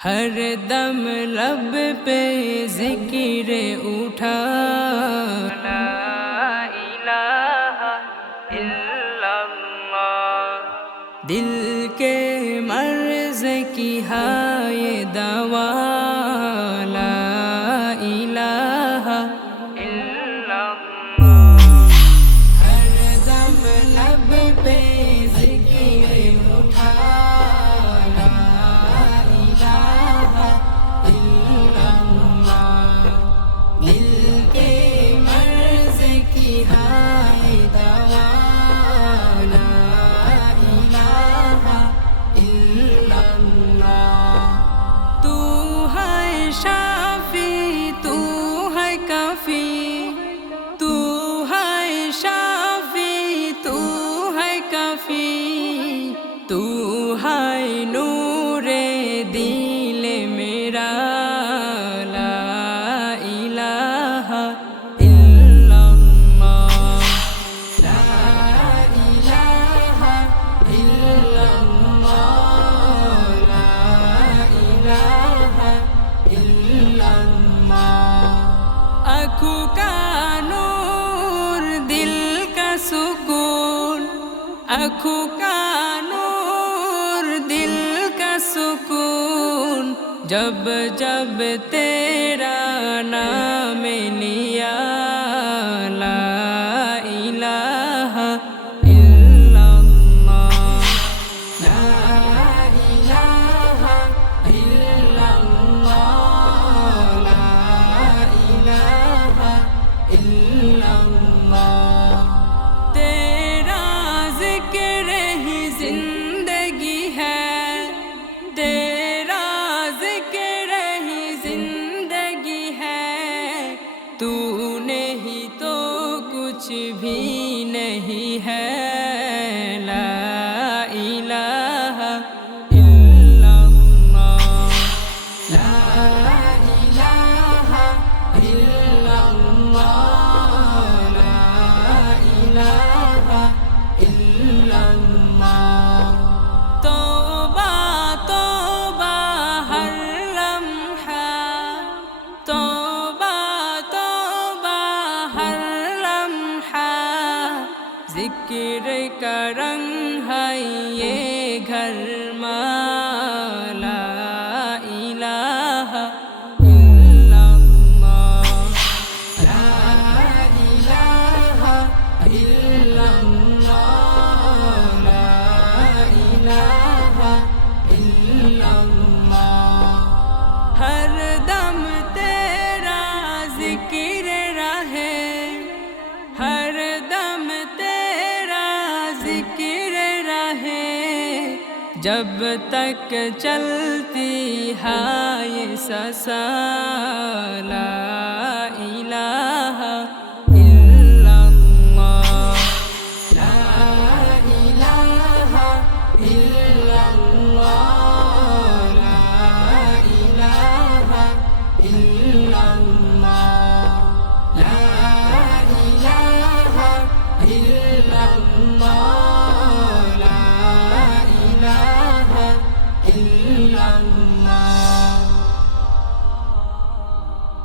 हर दम लब पे जिक्र उठा, ला इलाहा इल्लल्लाह। दिल के मर्ज़ की हाय दवा, ला इलाहा इल्लल्लाह। हर दम लब पे जिक्र उठा, तू है नूरे दिल मेरा, ला इलाहा इल्लल्लाह। ला इलाहा इल्लल्लाह, ला इलाहा इल्लल्लाह। आँखों का नूर, दिल का सुकून, आँखों का दिल का सुकून, जब जब तेरा नाम लिया, ला इलाहा इल्लल्लाह। ला इलाहा इल्लल्लाह, ला इलाहा इल्लल्लाह। तेरा जिक्र ही जिंदगी है, तेरा जिक्र ही जिंदगी है। तू नहीं तो कुछ भी नहीं है, ला इलाहा इल्लल्लाह। ला इलाहा इल्लल्लाह, ला इलाहा इल्लल्लाह। तौबा तौबा हर लम्हा, तौबा तौबा हर लम्हा। जिक्र का रंग है ये घर में, ला इलाहा इल्लल्लाह। ला इलाहा इल्लल्लाह, ला इलाहा इल्लल्लाह। हर दम तेरा जिक्र रहे, हर दम तेरा जिक्र रहे। जब तक चलती है ये सांस, ला इलाहा